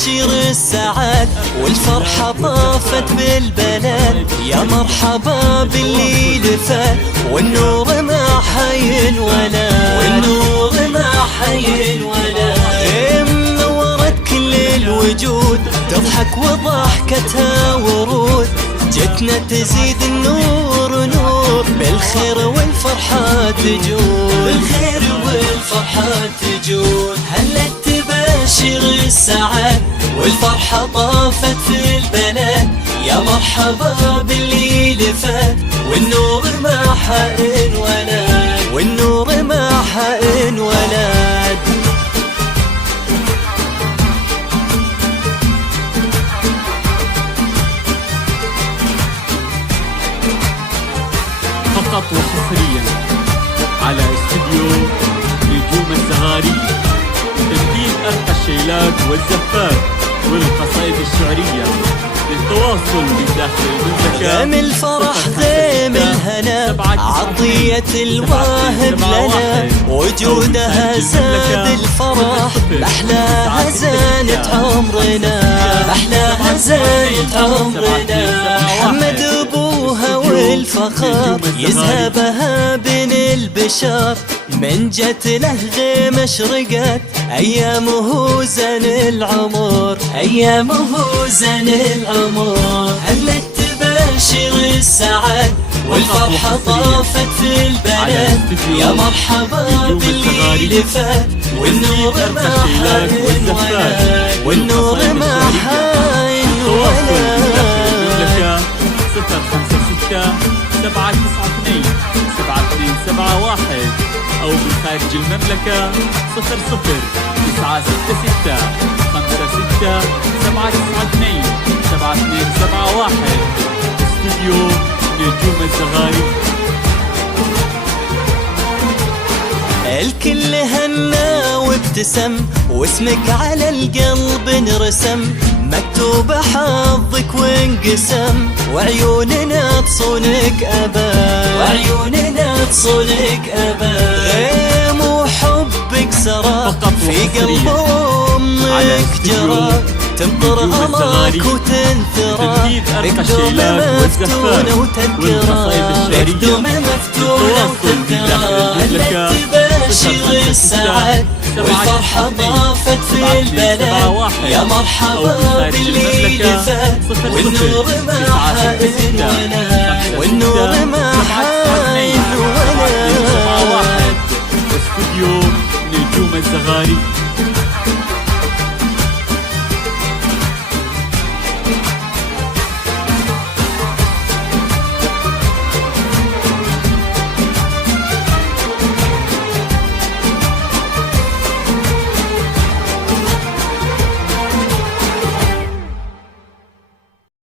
تباشر السعاد والفرحة طافت بالبلد. يا مرحبا بالليل فات والنور ما حينولد، والنور ما حينولد. منورت كل الوجود تضحك وضحكتها ورود، جتنا تزيد النور نور بالخير والفرحة تجود، بالخير والفرحة تجود. هلت تباشر السعاد والفرحة طافت في البلد. يا مرحبا بالليل فات والنور ما حينولد، والنور ما حينولد. فقط وحصريا على استوديو نجوم الزغاري، تنفيذ أرقى الشيلات والزفات والقصائد الشعرية. للتواصل بداخل المملكة غيم الفرح غيم الهنا عطية الواهب لنا، وجودها زاد الفرح محلاها زانت عمرنا، محلاها زانت عمرنا. محمد ابوها والفخر يذهبها بين البشر، من جت له غيم اشرقت ايامه زن العمر، ايامه زن العمر. هلت تباشر السعاد والفرحة طافت في البلد. يا مرحبا بالليل فات والنور ما حينولد، والنور ما حينولد. 056-792-7271 أو من خارج المملكة 00-56-56-792-7271. استوديو نجوم الزغاري. الكل هنا وابتسم واسمك على القلب انرسم، مكتوب حظك وانقسم وعيوننا تصونك أبد، وعيوننا تصونك أبد. غيم وحبك سرى في قلب أمك جرى، تمطر غلاك وتنثرى بقدومة مفتونة وتذكرى، بقدومة مفتونة وتذكرى. هلت تباشر السعاد والفرحة ضافت في البلد. يا مرحبا بالليل فات والنور ما حينولد، والنور ما حينولد. استوديو نجوم الزغاري.